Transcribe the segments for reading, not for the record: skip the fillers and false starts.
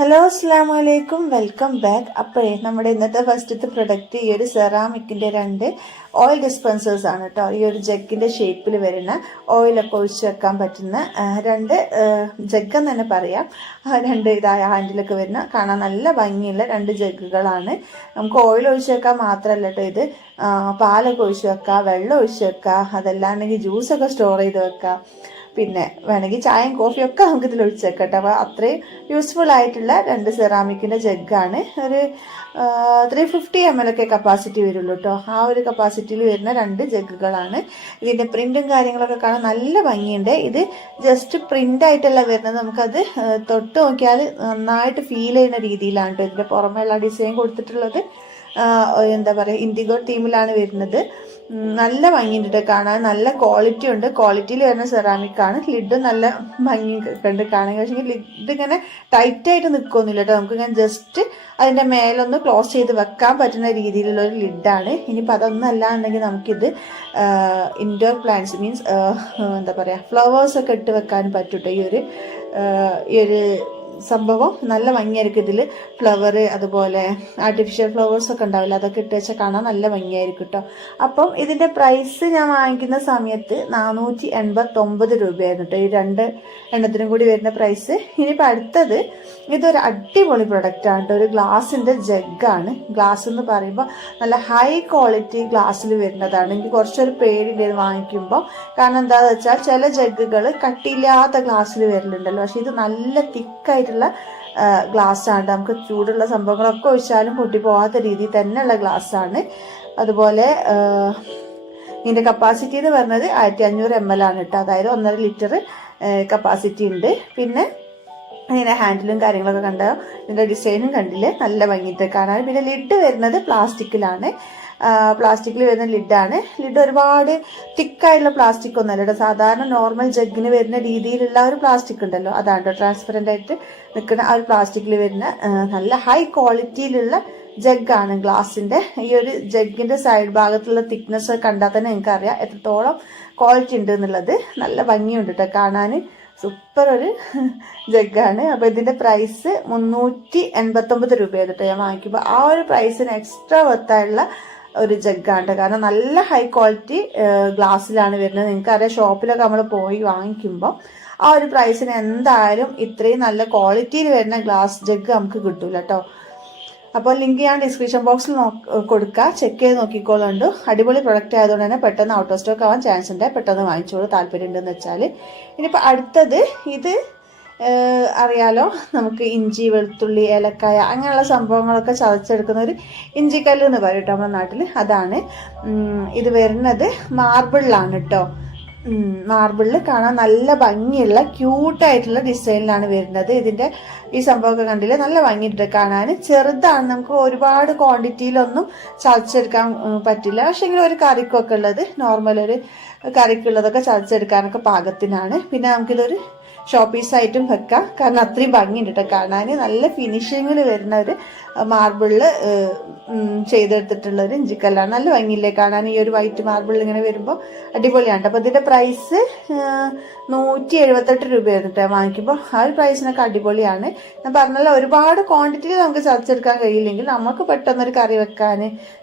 Hello അസ്സാം വലൈക്കും, welcome back. അപ്പോഴേ നമ്മുടെ ഇന്നത്തെ ഫസ്റ്റത്തെ പ്രൊഡക്റ്റ് ഈ ഒരു സെറാമിക്കിൻ്റെ 2 ഓയിൽ ഡിസ്പെൻസേഴ്സ് ആണ് കേട്ടോ. ഈ ഒരു ജഗ്ഗിൻ്റെ ഷേപ്പിൽ വരുന്ന ഓയിലൊക്കെ ഒഴിച്ച് വെക്കാൻ പറ്റുന്ന 2 ജഗ്ഗെന്ന് തന്നെ പറയാം. 2 ഇതായ ഹാൻഡിലൊക്കെ വരുന്ന കാണാൻ നല്ല ഭംഗിയുള്ള 2 ജഗ്ഗുകളാണ്. നമുക്ക് ഓയിൽ ഒഴിച്ച് വെക്കാൻ മാത്രമല്ല കേട്ടോ, ഇത് പാലൊക്കെ ഒഴിച്ച് വെക്കാം, വെള്ളം ഒഴിച്ച് വെക്കാം, അതല്ലാണ്ടെങ്കിൽ ജ്യൂസൊക്കെ സ്റ്റോർ ചെയ്ത് വെക്കാം. പിന്നെ വേണമെങ്കിൽ ചായയും കോഫിയൊക്കെ നമുക്ക് ഇതിൽ ഒഴിച്ച് വെക്കട്ടെ. അപ്പോൾ അത്രയും യൂസ്ഫുൾ ആയിട്ടുള്ള 2 സെറാമിക്കിൻ്റെ ജഗ്ഗാണ്. ഒരു 350 ml ഒക്കെ കപ്പാസിറ്റി വരുള്ളൂ കേട്ടോ. ആ ഒരു കപ്പാസിറ്റിയിൽ വരുന്ന 2 ജഗ്ഗുകളാണ്. ഇതിൻ്റെ പ്രിൻറ്റും കാര്യങ്ങളൊക്കെ കാണാൻ നല്ല ഭംഗിയുണ്ട്. ഇത് ജസ്റ്റ് പ്രിൻ്റ് ആയിട്ടല്ല വരുന്നത്, നമുക്കത് തൊട്ട് നോക്കിയാൽ നന്നായിട്ട് ഫീൽ ചെയ്യുന്ന രീതിയിലാണ് കേട്ടോ ഇതിൻ്റെ പുറമെയുള്ള ഡിസൈൻ കൊടുത്തിട്ടുള്ളത്. എന്താ പറയുക, ഇൻഡിഗോ തീമിലാണ് വരുന്നത്. നല്ല ഭംഗിയുണ്ട് കാണാൻ, നല്ല ക്വാളിറ്റി ഉണ്ട്. ക്വാളിറ്റിയിൽ വരുന്ന സെറാമിക് ആണ്. ലിഡും നല്ല ഭംഗി കണ്ട് കാണാൻ. പക്ഷേ ലിഡ് ഇങ്ങനെ ടൈറ്റായിട്ട് നിൽക്കൊന്നുമില്ല കേട്ടോ. നമുക്ക് ഇങ്ങനെ ജസ്റ്റ് അതിൻ്റെ മേലൊന്ന് ക്ലോസ് ചെയ്ത് വെക്കാൻ പറ്റുന്ന രീതിയിലുള്ള ഒരു ലിഡാണ്. ഇനിയിപ്പോൾ അതൊന്നും അല്ലാന്നുണ്ടെങ്കിൽ നമുക്കിത് ഇൻഡോർ പ്ലാന്റ്സ് മീൻസ് എന്താ പറയുക, ഫ്ലവേഴ്സൊക്കെ ഇട്ട് വെക്കാൻ പറ്റും കേട്ടോ. ഈ ഒരു സംഭവം നല്ല ഭംഗിയായിരിക്കും. ഇതിൽ ഫ്ലവർ, അതുപോലെ ആർട്ടിഫിഷ്യൽ ഫ്ലവേഴ്സൊക്കെ ഉണ്ടാവില്ല, അതൊക്കെ ഇട്ട് വെച്ചാൽ കാണാൻ നല്ല ഭംഗിയായിരിക്കും കേട്ടോ. അപ്പം ഇതിൻ്റെ പ്രൈസ് ഞാൻ വാങ്ങിക്കുന്ന സമയത്ത് 489 രൂപയായിരുന്നു കേട്ടോ, ഈ 2 എണ്ണത്തിനും കൂടി വരുന്ന പ്രൈസ്. ഇനിയിപ്പോൾ അടുത്തത് ഇതൊരു അടിപൊളി പ്രൊഡക്റ്റാണ് കേട്ടോ. ഒരു ഗ്ലാസിൻ്റെ ജഗ്ഗാണ്. ഗ്ലാസ് എന്ന് പറയുമ്പോൾ നല്ല ഹൈ ക്വാളിറ്റി ഗ്ലാസ്സിൽ വരുന്നതാണ്. എനിക്ക് കുറച്ചൊരു പേടിയുണ്ട് വാങ്ങിക്കുമ്പോൾ. കാരണം എന്താണെന്ന് വെച്ചാൽ ചില ജഗ്ഗുകൾ കട്ടിയില്ലാത്ത ഗ്ലാസ്സിൽ വരുന്നുണ്ടല്ലോ, പക്ഷെ ഇത് നല്ല തിക്കായിട്ട് ഗ്ലാസ് ആണ്. നമുക്ക് ചൂടുള്ള സംഭവങ്ങളൊക്കെ ഒഴിച്ചാലും പൊട്ടിപ്പോവാത്ത രീതിയിൽ തന്നെയുള്ള ഗ്ലാസ് ആണ്. അതുപോലെ ഇതിന്റെ കപ്പാസിറ്റി എന്ന് പറഞ്ഞത് 1500 ml ആണ് കേട്ടോ. അതായത് 1.5 ലിറ്റർ കപ്പാസിറ്റി ഉണ്ട്. പിന്നെ അതിൻ്റെ ഹാൻഡിലും കാര്യങ്ങളൊക്കെ കണ്ടോ, ഇതിൻ്റെ ഡിസൈനും കണ്ടില്ലേ, നല്ല ഭംഗിയിട്ട് കാണാൻ. പിന്നെ ലിഡ് വരുന്നത് പ്ലാസ്റ്റിക്കിലാണ്. പ്ലാസ്റ്റിക്കിൽ വരുന്ന ലിഡാണ്. ലിഡ് ഒരുപാട് തിക്കായിട്ടുള്ള പ്ലാസ്റ്റിക് ഒന്നല്ല, സാധാരണ നോർമൽ ജഗ്ഗിന് വരുന്ന രീതിയിലുള്ള ഒരു പ്ലാസ്റ്റിക് ഉണ്ടല്ലോ, അതാണ് കേട്ടോ. ട്രാൻസ്പെറൻ്റ് ആയിട്ട് നിൽക്കുന്ന ആ ഒരു പ്ലാസ്റ്റിക്കിൽ വരുന്ന നല്ല ഹൈ ക്വാളിറ്റിയിലുള്ള ജഗ്ഗാണ് ഗ്ലാസിൻ്റെ. ഈ ഒരു ജഗ്ഗിൻ്റെ സൈഡ് ഭാഗത്തുള്ള തിക്നെസ് കണ്ടാൽ തന്നെ നിങ്ങൾക്ക് അറിയാം എത്രത്തോളം ക്വാളിറ്റി ഉണ്ട് എന്നുള്ളത്. നല്ല ഭംഗിയുണ്ട് കേട്ടോ കാണാൻ, സൂപ്പർ ഒരു ജഗ്ഗാണ്. അപ്പോൾ ഇതിൻ്റെ പ്രൈസ് 389 രൂപയാണ് കേട്ടോ ഞാൻ വാങ്ങിക്കുമ്പോൾ. ആ ഒരു പ്രൈസിന് എക്സ്ട്രാ വർത്തായുള്ള ഒരു ജഗ്ഗാണ്. കാരണം നല്ല ഹൈ ക്വാളിറ്റി ഗ്ലാസ്സിലാണ് വരുന്നത്. നിങ്ങൾക്കറിയാം, ഷോപ്പിലൊക്കെ നമ്മൾ പോയി വാങ്ങിക്കുമ്പോൾ ആ ഒരു പ്രൈസിന് എന്തായാലും ഇത്രയും നല്ല ക്വാളിറ്റിയിൽ വരുന്ന ഗ്ലാസ് ജഗ്ഗ് നമുക്ക് കിട്ടൂല കേട്ടോ. അപ്പോൾ ലിങ്ക് ഞാൻ ഡിസ്ക്രിപ്ഷൻ ബോക്സിൽ കൊടുക്കുക, ചെക്ക് ചെയ്ത് നോക്കിക്കോളുണ്ട്. അടിപൊളി പ്രൊഡക്റ്റ് ആയതുകൊണ്ട് തന്നെ പെട്ടെന്ന് ഔട്ട് ഓഫ് സ്റ്റോക്ക് ആവാൻ ചാൻസ് ഉണ്ട്. പെട്ടെന്ന് വാങ്ങിച്ചോളൂ താല്പര്യം ഉണ്ടെന്ന് വെച്ചാൽ. ഇനിയിപ്പോൾ അടുത്തത് ഇത് അറിയാലോ, നമുക്ക് ഇഞ്ചി, വെളുത്തുള്ളി, ഏലക്കായ അങ്ങനെയുള്ള സംഭവങ്ങളൊക്കെ ചതച്ചെടുക്കുന്ന ഒരു ഇഞ്ചിക്കല്ല് എന്ന് പറയും കേട്ടോ നമ്മുടെ നാട്ടിൽ. അതാണ് ഇത് വരുന്നത്. മാർബിളിലാണ് കേട്ടോ. മാർബിളിൽ കാണാൻ നല്ല ഭംഗിയുള്ള ക്യൂട്ടായിട്ടുള്ള ഡിസൈനിലാണ് വരുന്നത്. ഇതിൻ്റെ ഈ സംഭവമൊക്കെ കണ്ടില്ലേ, നല്ല ഭംഗിയുണ്ട് കാണാൻ. ചെറുതാണ്, നമുക്ക് ഒരുപാട് ക്വാണ്ടിറ്റിയിലൊന്നും ചതച്ചെടുക്കാൻ പറ്റില്ല. പക്ഷേ ഒരു കറിക്കൊക്കെ ഉള്ളത്, നോർമൽ ഒരു കറിക്കുള്ളതൊക്കെ ചതച്ചെടുക്കാനൊക്കെ പാകത്തിനാണ്. പിന്നെ നമുക്കിതൊരു ഷോ പീസായിട്ടും വെക്കാം, കാരണം അത്രയും ഭംഗിയുണ്ട് കേട്ടോ കാണാൻ. നല്ല ഫിനിഷിങ്ങിൽ വരുന്ന ഒരു മാർബിളിൽ ചെയ്തെടുത്തിട്ടുള്ള ഒരു ഇഞ്ചിക്കല്ലാണ്. നല്ല ഭംഗിയില്ലേ കാണാൻ. ഈ ഒരു വൈറ്റ് മാർബിളിൽ ഇങ്ങനെ വരുമ്പോൾ അടിപൊളിയാണ്. അപ്പോൾ ഇതിൻ്റെ പ്രൈസ് 178 രൂപയായിരുന്നു കേട്ടോ വാങ്ങിക്കുമ്പോൾ. ആ ഒരു പ്രൈസിനൊക്കെ അടിപൊളിയാണ്. ഞാൻ പറഞ്ഞല്ലോ, ഒരുപാട് ക്വാണ്ടിറ്റിയിൽ നമുക്ക് ചതച്ചെടുക്കാൻ കഴിയില്ലെങ്കിൽ നമുക്ക് പെട്ടെന്നൊരു കറി വെക്കാൻ,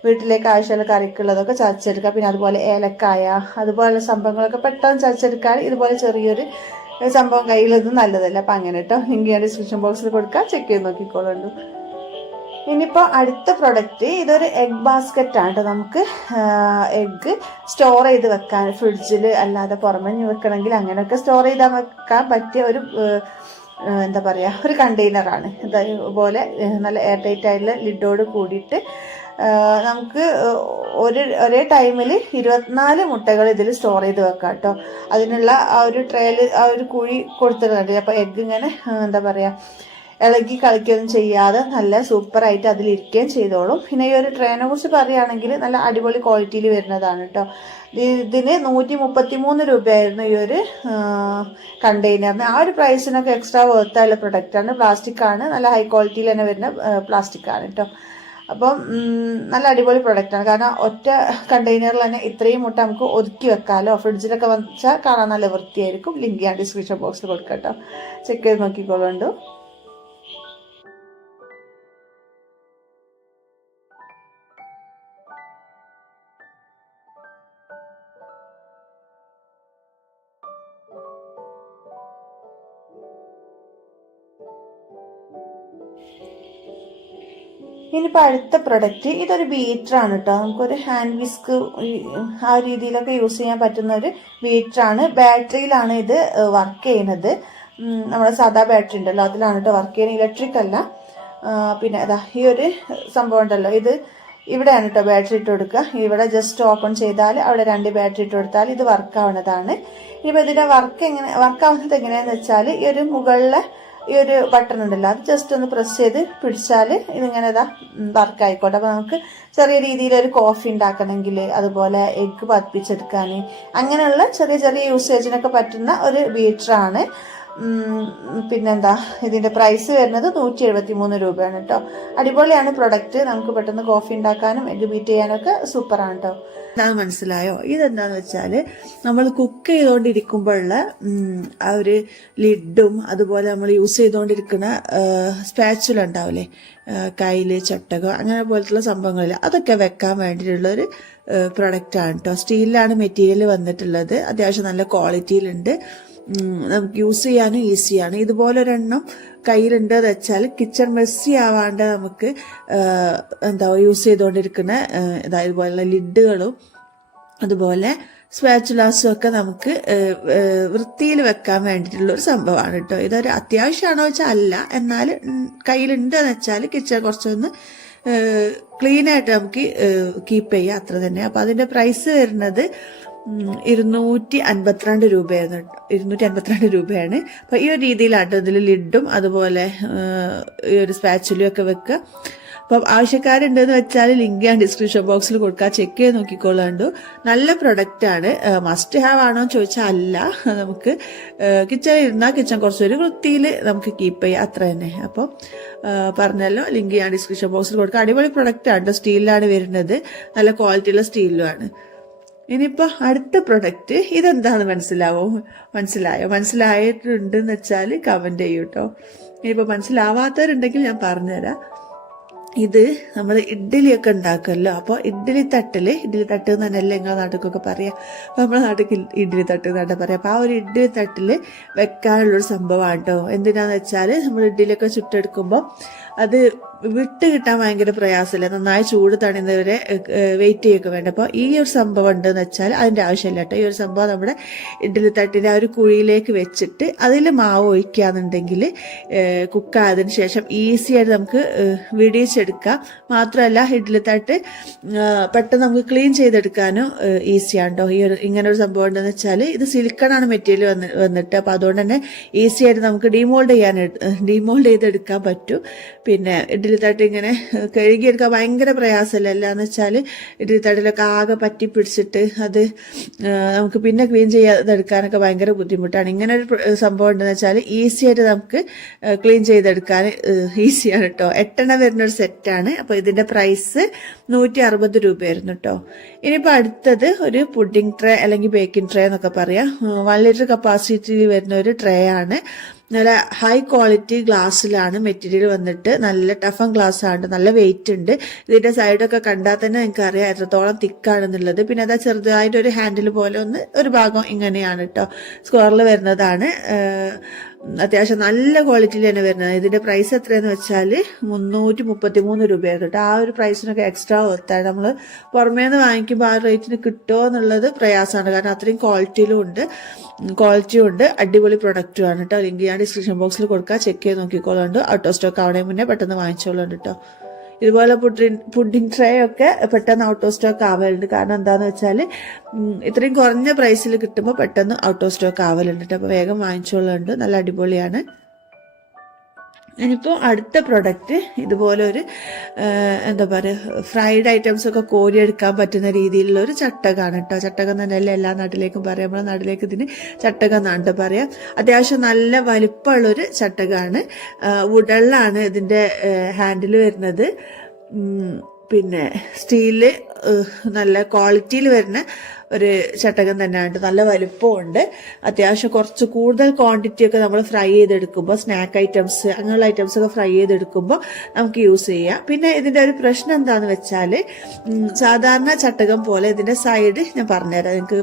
വീട്ടിലേക്ക് ആവശ്യമുള്ള കറിക്കുള്ളതൊക്കെ ചതച്ചെടുക്കാം. പിന്നെ അതുപോലെ ഏലക്കായ, അതുപോലുള്ള സംഭവങ്ങളൊക്കെ പെട്ടെന്ന് ചതച്ചെടുക്കാൻ ഇതുപോലെ ചെറിയൊരു സംഭവം കയ്യിലൊന്നും നല്ലതല്ല. അപ്പം അങ്ങനെ കേട്ടോ. ലിങ്ക് ഞാൻ ഡിസ്ക്രിപ്ഷൻ ബോക്സിൽ കൊടുക്കാം, ചെക്ക് ചെയ്ത് നോക്കിക്കോളുണ്ട്. ഇനിയിപ്പോൾ അടുത്ത പ്രൊഡക്റ്റ് ഇതൊരു എഗ് ബാസ്ക്കറ്റ് ആണ് കേട്ടോ. നമുക്ക് എഗ്ഗ് സ്റ്റോർ ചെയ്ത് വെക്കാൻ, ഫ്രിഡ്ജിൽ അല്ലാതെ പുറമെ വെക്കണമെങ്കിൽ അങ്ങനെയൊക്കെ സ്റ്റോർ ചെയ്താൽ വെക്കാൻ പറ്റിയ ഒരു എന്താ പറയുക, ഒരു കണ്ടെയ്നറാണ്. ഇതുപോലെ നല്ല എയർ ടൈറ്റ് ആയിട്ടുള്ള ലിഡോട് കൂടിയിട്ട് നമുക്ക് ഒരേ ടൈമിൽ 24 മുട്ടകൾ ഇതിൽ സ്റ്റോർ ചെയ്ത് വെക്കാം കേട്ടോ. അതിനുള്ള ആ ഒരു ട്രേയിൽ ആ ഒരു കുഴി കൊടുത്തിട്ടുണ്ട്. അപ്പോൾ എഗ്ഗ് ഇങ്ങനെ എന്താ പറയുക, ഇളകി കളിക്കുകയൊന്നും ചെയ്യാതെ നല്ല സൂപ്പറായിട്ട് അതിലിരിക്കുകയും ചെയ്തോളും. പിന്നെ ഈ ഒരു ട്രേനെ കുറിച്ച് പറയുകയാണെങ്കിൽ നല്ല അടിപൊളി ക്വാളിറ്റിയിൽ വരുന്നതാണ് കേട്ടോ. ഇതിന് 133 രൂപയായിരുന്നു ഈ ഒരു കണ്ടെയ്നറിന്. ആ ഒരു പ്രൈസിനൊക്കെ എക്സ്ട്രാ വർത്തായുള്ള പ്രൊഡക്റ്റാണ്. പ്ലാസ്റ്റിക്കാണ്, നല്ല ഹൈ ക്വാളിറ്റിയിൽ തന്നെ വരുന്ന പ്ലാസ്റ്റിക്കാണ് കേട്ടോ. അപ്പം നല്ല അടിപൊളി പ്രൊഡക്റ്റാണ്. കാരണം ഒറ്റ കണ്ടെയ്നറിൽ തന്നെ ഇത്രയും മുട്ട നമുക്ക് ഒതുക്കി വെക്കാമല്ലോ. ഫ്രിഡ്ജിലൊക്കെ വെച്ചാൽ കാണാൻ നല്ല വൃത്തിയായിരിക്കും. ലിങ്ക് ഞാൻ ഡിസ്ക്രിപ്ഷൻ ബോക്സിൽ കൊടുക്കാം കേട്ടോ, ചെക്ക് ചെയ്ത് നോക്കിക്കോളുണ്ട്. ഇനിയിപ്പോൾ അടുത്ത പ്രൊഡക്റ്റ് ഇതൊരു ബീറ്ററാണ് കേട്ടോ. നമുക്കൊരു ഹാൻഡ് വിസ്ക് ആ രീതിയിലൊക്കെ യൂസ് ചെയ്യാൻ പറ്റുന്ന ഒരു ബീറ്ററാണ്. ബാറ്ററിയിലാണ് ഇത് വർക്ക് ചെയ്യുന്നത്. നമ്മുടെ സാധാ ബാറ്ററി ഉണ്ടല്ലോ അതിലാണ് കേട്ടോ വർക്ക് ചെയ്യുന്നത്, ഇലക്ട്രിക് അല്ല. പിന്നെ അതാ ഈ ഒരു സംഭവം ഉണ്ടല്ലോ, ഇത് ഇവിടെയാണ് കേട്ടോ ബാറ്ററി ഇട്ട് കൊടുക്കുക. ഇവിടെ ജസ്റ്റ് ഓപ്പൺ ചെയ്താൽ അവിടെ 2 ബാറ്ററി ഇട്ട് കൊടുത്താൽ ഇത് വർക്ക് ആവുന്നതാണ്. ഇനിയിപ്പോൾ ഇതിൻ്റെ വർക്കാവുന്നത് എങ്ങനെയാണെന്ന് വെച്ചാൽ ഈ ഒരു മുകളിലെ ഈ ഒരു ബട്ടൺ ഉണ്ടല്ലോ അത് ജസ്റ്റ് ഒന്ന് പ്രസ് ചെയ്ത് പിടിച്ചാൽ ഇതിങ്ങനെ വർക്ക് ആയിക്കോട്ടെ. അപ്പോൾ നമുക്ക് ചെറിയ രീതിയിൽ ഒരു കോഫി ഉണ്ടാക്കണമെങ്കിൽ, അതുപോലെ എഗ്ഗ് പതിപ്പിച്ചെടുക്കാൻ, അങ്ങനെയുള്ള ചെറിയ ചെറിയ യൂസേജിനൊക്കെ പറ്റുന്ന ഒരു ബീറ്ററാണ്. പിന്നെന്താ ഇതിൻ്റെ പ്രൈസ് വരുന്നത് 173 രൂപയാണ് കേട്ടോ. അടിപൊളിയാണ് പ്രൊഡക്റ്റ്. നമുക്ക് പെട്ടെന്ന് കോഫി ഉണ്ടാക്കാനും എഗ്ഗ് ബീറ്റ് ചെയ്യാനൊക്കെ സൂപ്പറാണ് കേട്ടോ. എന്താണെന്ന് മനസ്സിലായോ? ഇതെന്താന്ന് വെച്ചാൽ നമ്മൾ കുക്ക് ചെയ്തുകൊണ്ടിരിക്കുമ്പോഴുള്ള ആ ഒരു ലിഡും അതുപോലെ നമ്മൾ യൂസ് ചെയ്തുകൊണ്ടിരിക്കുന്ന സ്പാച്ചുല ഉണ്ടാവില്ലേ, കയ്യില് ചട്ടകം അങ്ങനെ പോലത്തുള്ള സംഭവങ്ങളില്ല, അതൊക്കെ വെക്കാൻ വേണ്ടിയിട്ടുള്ളൊരു പ്രൊഡക്റ്റാണ് കേട്ടോ. സ്റ്റീലിലാണ് മെറ്റീരിയൽ വന്നിട്ടുള്ളത്. അത്യാവശ്യം നല്ല ക്വാളിറ്റിയിലുണ്ട്. നമുക്ക് യൂസ് ചെയ്യാനും ഈസിയാണ്. ഇതുപോലെ ഒരെണ്ണം കയ്യിലുണ്ട് വെച്ചാൽ കിച്ചൺ മെസ്സി ആവാണ്ട് നമുക്ക് യൂസ് ചെയ്തുകൊണ്ടിരിക്കുന്ന ഇതുപോലുള്ള ലിഡുകളും അതുപോലെ സ്പാച്ചുലാസും ഒക്കെ നമുക്ക് വൃത്തിയിൽ വെക്കാൻ വേണ്ടിയിട്ടുള്ള ഒരു സംഭവമാണ് കേട്ടോ. ഇതൊരു അത്യാവശ്യമാണോ വെച്ചാൽ അല്ല, എന്നാൽ കയ്യിലുണ്ടെന്ന് വെച്ചാൽ കിച്ചൺ കുറച്ചൊന്ന് ക്ലീൻ ആയിട്ട് നമുക്ക് കീപ്പ് ചെയ്യാം, അത്ര തന്നെ. അപ്പൊ അതിന്റെ പ്രൈസ് വരുന്നത് 252 രൂപയാണ്. 252 രൂപയാണ്. അപ്പൊ ഈ ഒരു രീതിയിലാട്ടോ ഇതിൽ ലിഡും അതുപോലെ ഈ ഒരു സ്പാച്ചുലും ഒക്കെ വെക്കുക. അപ്പം ആവശ്യക്കാരുണ്ടെന്ന് വെച്ചാൽ ലിങ്ക് ഞാൻ ഡിസ്ക്രിപ്ഷൻ ബോക്സിൽ കൊടുക്കുക, ചെക്ക് ചെയ്ത് നോക്കിക്കൊള്ളാണ്ടു. നല്ല പ്രൊഡക്റ്റ് ആണ്. മസ്റ്റ് ഹാവ് ആണോ എന്ന് ചോദിച്ചാൽ അല്ല, നമുക്ക് കിച്ചണിൽ ഇരുന്നാൽ കിച്ചൺ കുറച്ചൊരു വൃത്തിയിൽ നമുക്ക് കീപ്പ് ചെയ്യാം, അത്ര തന്നെ. അപ്പം പറഞ്ഞല്ലോ, ലിങ്ക് ഞാൻ ഡിസ്ക്രിപ്ഷൻ ബോക്സിൽ കൊടുക്കുക. അടിപൊളി പ്രൊഡക്റ്റ് ആണ്. സ്റ്റീലിലാണ് വരുന്നത്, നല്ല ക്വാളിറ്റിയുള്ള സ്റ്റീലുമാണ്. ഇനിയിപ്പോൾ അടുത്ത പ്രൊഡക്റ്റ് ഇതെന്താണെന്ന് മനസ്സിലായിട്ടുണ്ടെന്ന് വെച്ചാൽ കമന്റ് ചെയ്യൂ കേട്ടോ. ഇനിയിപ്പോൾ മനസ്സിലാവാത്തവരുണ്ടെങ്കിൽ ഞാൻ പറഞ്ഞുതരാം. ഇത് നമ്മൾ ഇഡ്ഡലിയൊക്കെ ഉണ്ടാക്കുമല്ലോ, അപ്പോൾ ഇഡ്ഡലി തട്ട് എന്ന് തന്നെയല്ലേ നിങ്ങളുടെ നാട്ടിലൊക്കെ പറയാം. അപ്പോൾ നമ്മുടെ നാട്ടിൽ ഇഡ്ഡലി തട്ട് എന്നാണ് പറയാം. അപ്പോൾ ആ ഒരു ഇഡ്ഡലി തട്ടിൽ വെക്കാനുള്ളൊരു സംഭവമാണ് കേട്ടോ. എന്തിനാന്ന് വെച്ചാൽ നമ്മൾ ഇഡ്ഡലിയൊക്കെ ചുട്ടെടുക്കുമ്പോൾ അത് വിട്ട് കിട്ടാൻ ഭയങ്കര പ്രയാസമല്ലേ, നന്നായി ചൂട് തണിയുന്നവരെ വെയിറ്റ് ചെയ്യുകയൊക്കെ വേണ്ട. അപ്പോൾ ഈ ഒരു സംഭവം ഉണ്ടെന്ന് വെച്ചാൽ അതിൻ്റെ ആവശ്യമില്ല കേട്ടോ. ഈ ഒരു സംഭവം നമ്മുടെ ഇഡ്ഡലി തട്ടിൻ്റെ ആ ഒരു കുഴിയിലേക്ക് വെച്ചിട്ട് അതിൽ മാവ് ഒഴിക്കുകയാണെന്നുണ്ടെങ്കിൽ കുക്കായതിനു ശേഷം ഈസി ആയിട്ട് നമുക്ക് വിടിയിച്ചെടുക്കാം. മാത്രമല്ല ഇഡ്ഡലി തട്ട് പെട്ടെന്ന് നമുക്ക് ക്ലീൻ ചെയ്തെടുക്കാനും ഈസിയാണ് കേട്ടോ. ഇങ്ങനെ ഒരു സംഭവം ഉണ്ടെന്ന് വെച്ചാൽ ഇത് സിലിക്കണാണ് മെറ്റീരിയൽ വന്നിട്ട്, അപ്പോൾ അതുകൊണ്ട് തന്നെ ഈസി ആയിട്ട് നമുക്ക് ഡീമോൾഡ് ചെയ്തെടുക്കാൻ പറ്റും. പിന്നെ ഇഡ്ഡലി തട്ട് ഇങ്ങനെ കഴുകിയെടുക്കാൻ ഭയങ്കര പ്രയാസമല്ല. എന്ന് വെച്ചാൽ ഇഡ്ഡലി തട്ടിലൊക്കെ ആകെ പറ്റി പിടിച്ചിട്ട് അത് നമുക്ക് പിന്നെ ക്ലീൻ ചെയ്തെടുക്കാനൊക്കെ ഭയങ്കര ബുദ്ധിമുട്ടാണ്. ഇങ്ങനെ ഒരു സംഭവം ഉണ്ടെന്ന് വെച്ചാൽ ഈസി ആയിട്ട് നമുക്ക് ക്ലീൻ ചെയ്തെടുക്കാൻ ഈസിയാണ് കേട്ടോ. 8 വരുന്ന ഒരു സെറ്റാണ്. അപ്പോൾ ഇതിന്റെ പ്രൈസ് 160 രൂപയായിരുന്നു കേട്ടോ. ഇനിയിപ്പോൾ അടുത്തത് ഒരു പുഡിംഗ് ട്രേ അല്ലെങ്കിൽ ബേക്കിംഗ് ട്രേ എന്നൊക്കെ പറയാം. 1 ലിറ്റർ കപ്പാസിറ്റി വരുന്ന ഒരു ട്രേ ആണ്. നല്ല ഹൈ ക്വാളിറ്റി ഗ്ലാസ്സിലാണ് മെറ്റീരിയൽ വന്നിട്ട്, നല്ല ടഫൻ ഗ്ലാസ് ആണ്, നല്ല വെയിറ്റ് ഉണ്ട്. ഇതിന്റെ സൈഡൊക്കെ കണ്ടാൽ തന്നെ നിങ്ങൾക്ക് അറിയാം എത്രത്തോളം തിക്കാണെന്നുള്ളത്. പിന്നെ അതാ ചെറുതായിട്ട് ഒരു ഹാൻഡിൽ പോലെ ഒരു ഭാഗം ഇങ്ങനെയാണ് കേട്ടോ, സ്ക്വയറിൽ വരുന്നതാണ്. അത്യാവശ്യം നല്ല ക്വാളിറ്റിയിൽ തന്നെ വരുന്നത്. ഇതിന്റെ പ്രൈസ് എത്രയെന്ന് വെച്ചാൽ 333 രൂപയായിരുന്നു കേട്ടോ. ആ ഒരു പ്രൈസിനൊക്കെ എക്സ്ട്രാ ഒത്താണ്. നമ്മൾ പുറമേ നിന്ന് വാങ്ങിക്കുമ്പോൾ ആ റേറ്റിന് കിട്ടുമോ എന്നുള്ളത് പ്രയാസമാണ്, കാരണം അത്രയും ക്വാളിറ്റിയും ഉണ്ട്. അടിപൊളി പ്രൊഡക്റ്റുമാണ് കേട്ടോ. ലിങ്ക് ഞാൻ ഡിസ്ക്രിപ്ഷൻ ബോക്സിൽ കൊടുക്കുക, ചെക്ക് ചെയ്ത് നോക്കിക്കോളുണ്ട്. ഔട്ട് ഓഫ് സ്റ്റോക്ക് ആവണേ മുന്നേ പെട്ടെന്ന് വാങ്ങിച്ചോളുണ്ട് കേട്ടോ. ഇതുപോലെ പുഡിംഗ് ട്രേ ഒക്കെ പെട്ടെന്ന് ഔട്ട് ഓഫ് സ്റ്റോക്ക് ആവലുണ്ട്. കാരണം എന്താന്ന് വെച്ചാൽ ഇത്രയും കുറഞ്ഞ പ്രൈസിൽ കിട്ടുമ്പോൾ പെട്ടെന്ന് ഔട്ട് ഓഫ് സ്റ്റോക്ക് ആവലുണ്ട്. അപ്പോൾ വേഗം വാങ്ങിച്ചോളുണ്ട്. നല്ല അടിപൊളിയാണ്. ഇനിയിപ്പോൾ അടുത്ത പ്രൊഡക്റ്റ് ഇതുപോലെ ഒരു ഫ്രൈഡ് ഐറ്റംസ് ഒക്കെ കോരിയെടുക്കാൻ പറ്റുന്ന രീതിയിലുള്ള ഒരു ചട്ടകമാണ് കേട്ടോ. ചട്ടകം തന്നെയല്ലേ എല്ലാ നാട്ടിലേക്കും പറയാം. നമ്മുടെ നാട്ടിലേക്ക് ഇതിന് ചട്ടകം എന്നാണ് പറയാം. അത്യാവശ്യം നല്ല വലിപ്പമുള്ളൊരു ചട്ടകമാണ്. വുഡനിലാണ് ഇതിന്റെ ഹാൻഡിൽ വരുന്നത്. പിന്നെ സ്റ്റീല് നല്ല ക്വാളിറ്റിയിൽ വരുന്ന ഒരു ചട്ടകം തന്നെയാണ്. നല്ല വലുപ്പമുണ്ട്. അത്യാവശ്യം കുറച്ച് കൂടുതൽ ക്വാണ്ടിറ്റി ഒക്കെ നമ്മൾ ഫ്രൈ ചെയ്തെടുക്കുമ്പോൾ സ്നാക്ക് ഐറ്റംസ് അങ്ങനെയുള്ള ഐറ്റംസ് ഒക്കെ ഫ്രൈ ചെയ്തെടുക്കുമ്പോൾ നമുക്ക് യൂസ് ചെയ്യാം. പിന്നെ ഇതിന്റെ ഒരു പ്രശ്നം എന്താന്ന് വെച്ചാൽ സാധാരണ ചട്ടകം പോലെ ഇതിന്റെ സൈഡ് ഞാൻ പറഞ്ഞുതരാം. നിങ്ങൾക്ക്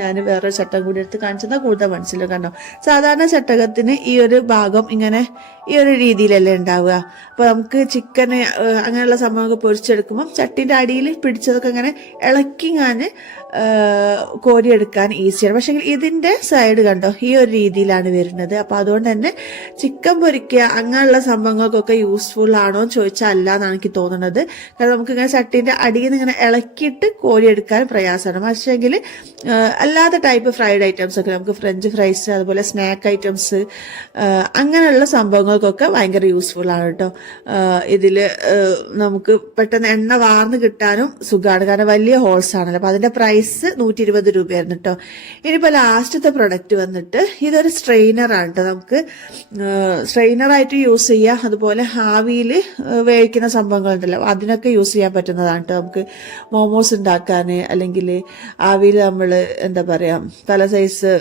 ഞാൻ വേറൊരു ചട്ടകം കൂടി എടുത്ത് കാണിച്ചെന്നാൽ കൂടുതൽ മനസ്സിലാവും. കാരണം സാധാരണ ചട്ടകത്തിന് ഈ ഒരു ഭാഗം ഇങ്ങനെ ഈ ഒരു രീതിയിലല്ലേ ഉണ്ടാവുക. അപ്പൊ നമുക്ക് ചിക്കൻ അങ്ങനെയുള്ള സംഭവമൊക്കെ പൊരിച്ചെടുക്കുമ്പോൾ ചട്ടിന്റെ അടിയിൽ പിടിച്ചതൊക്കെ ഇങ്ങനെ ഇളക്കിങ്ങാന് കോരിയെടുക്കാൻ ഈസിയാണ്. പക്ഷെ ഇതിന്റെ സൈഡ് കണ്ടോ ഈ ഒരു രീതിയിലാണ് വരുന്നത്. അപ്പൊ അതുകൊണ്ട് തന്നെ ചിക്കൻ പൊരിക്കുക അങ്ങനെയുള്ള സംഭവങ്ങൾക്കൊക്കെ യൂസ്ഫുൾ ആണോ എന്ന് ചോദിച്ചാൽ അല്ല എന്നാണ് എനിക്ക് തോന്നുന്നത്. കാരണം നമുക്ക് ഇങ്ങനെ ചട്ടിന്റെ അടിയിൽ നിന്ന് ഇങ്ങനെ ഇളക്കിയിട്ട് കോരിയെടുക്കാൻ പ്രയാസമാണ്. പക്ഷേങ്കിൽ അല്ലാത്ത ടൈപ്പ് ഫ്രൈഡ് ഐറ്റംസ് ഒക്കെ നമുക്ക് ഫ്രഞ്ച് ഫ്രൈസ് അതുപോലെ സ്നാക്ക് ഐറ്റംസ് അങ്ങനെയുള്ള സംഭവങ്ങൾക്കൊക്കെ ഭയങ്കര യൂസ്ഫുൾ ആണ് കേട്ടോ. ഇതില് നമുക്ക് പെട്ടെന്ന് എണ്ണ വാർന്ന് കിട്ടാനും സുഖമാണ്. കാരണം വലിയ ഹോൾസ് ആണല്ലോ. അപ്പൊ അതിന്റെ പ്രൈസ് 120 രൂപയായിരുന്നു കേട്ടോ. ഇനിയിപ്പോ ലാസ്റ്റത്തെ പ്രൊഡക്റ്റ് വന്നിട്ട് ഇതൊരു സ്ട്രെയിനർ ആണ് കേട്ടോ. നമുക്ക് സ്ട്രെയിനർ ആയിട്ട് യൂസ് ചെയ്യാം. അതുപോലെ ആവിയിൽ വേവിക്കുന്ന സംഭവങ്ങളുണ്ടല്ലോ അതിനൊക്കെ യൂസ് ചെയ്യാൻ പറ്റുന്നതാണ് കേട്ടോ. നമുക്ക് മോമോസ് ഉണ്ടാക്കാൻ അല്ലെങ്കിൽ ആവിയിൽ നമ്മൾ എന്താ പറയാ പല സൈസ്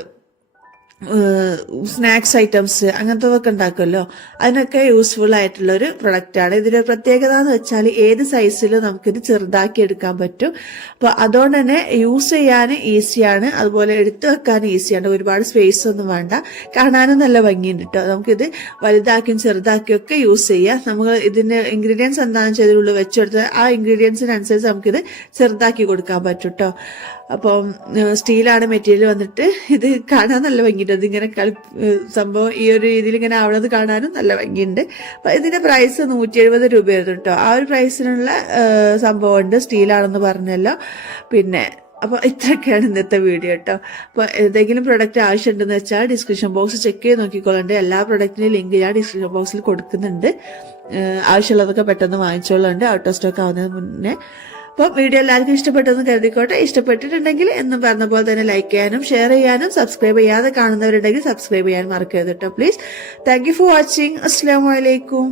സ്നാക്സ് ഐറ്റംസ് അങ്ങനത്തെ ഒക്കെ ഉണ്ടാക്കുമല്ലോ അതിനൊക്കെ യൂസ്ഫുൾ ആയിട്ടുള്ള ഒരു പ്രൊഡക്റ്റ് ആണ്. ഇതിന്റെ പ്രത്യേകത എന്ന് വെച്ചാൽ ഏത് സൈസിലും നമുക്കിത് ചെറുതാക്കി എടുക്കാൻ പറ്റും. അപ്പൊ അതുകൊണ്ട് തന്നെ യൂസ് ചെയ്യാൻ ഈസിയാണ്, അതുപോലെ എടുത്തു വെക്കാൻ ഈസിയാണ്. ഒരുപാട് സ്പേസ് ഒന്നും വേണ്ട, കാണാനും നല്ല ഭംഗിയുണ്ട് കേട്ടോ. നമുക്കിത് വലുതാക്കിയും ചെറുതാക്കിയും ഒക്കെ യൂസ് ചെയ്യാം. നമുക്ക് ഇതിന്റെ ഇൻഗ്രീഡിയൻസ് എന്താണെന്ന് ചെയ്തിട്ടുള്ളൂ വെച്ചെടുത്ത് ആ ഇൻഗ്രീഡിയൻസിനനുസരിച്ച് നമുക്കിത് ചെറുതാക്കി കൊടുക്കാൻ പറ്റും കേട്ടോ. അപ്പം സ്റ്റീലാണ് മെറ്റീരിയൽ വന്നിട്ട്. ഇത് കാണാൻ നല്ല ഭംഗിയുണ്ട്. ഇതിങ്ങനെ സംഭവം ഈ ഒരു രീതിയിൽ ഇങ്ങനെ ആവണത് കാണാനും നല്ല ഭംഗിയുണ്ട്. അപ്പൊ ഇതിന്റെ പ്രൈസ് 170 രൂപയായിരുന്നു കേട്ടോ. ആ ഒരു പ്രൈസിനുള്ള സംഭവമുണ്ട്. സ്റ്റീലാണെന്ന് പറഞ്ഞല്ലോ. പിന്നെ അപ്പൊ ഇത്രയൊക്കെയാണ് ഇന്നത്തെ വീഡിയോ കേട്ടോ. അപ്പൊ എന്തെങ്കിലും പ്രൊഡക്റ്റ് ആവശ്യമുണ്ടെന്ന് വെച്ചാൽ ഡിസ്ക്രിപ്ഷൻ ബോക്സ് ചെക്ക് ചെയ്ത് നോക്കിക്കോളണ്ട്. എല്ലാ പ്രൊഡക്റ്റിന്റെ ലിങ്ക് ഞാൻ ഡിസ്ക്രിപ്ഷൻ ബോക്സിൽ കൊടുക്കുന്നുണ്ട്. ആവശ്യമുള്ളതൊക്കെ പെട്ടെന്ന് വാങ്ങിച്ചോളുണ്ട് ഔട്ട് ഓഫ് സ്റ്റോക്ക് ആവുന്നതിന് മുന്നേ. അപ്പോൾ വീഡിയോ എല്ലാവർക്കും ഇഷ്ടപ്പെട്ടെന്ന് കരുതിക്കോട്ടെ. ഇഷ്ടപ്പെട്ടിട്ടുണ്ടെങ്കിൽ എന്നും പറഞ്ഞ പോലെ തന്നെ ലൈക്ക് ചെയ്യാനും ഷെയർ ചെയ്യാനും സബ്സ്ക്രൈബ് ചെയ്യാതെ കാണുന്നവരുണ്ടെങ്കിൽ സബ്സ്ക്രൈബ് ചെയ്യാൻ മറക്കരുത് കേട്ടോ please. Thank you for watching. അസ്സലാമു അലൈക്കും.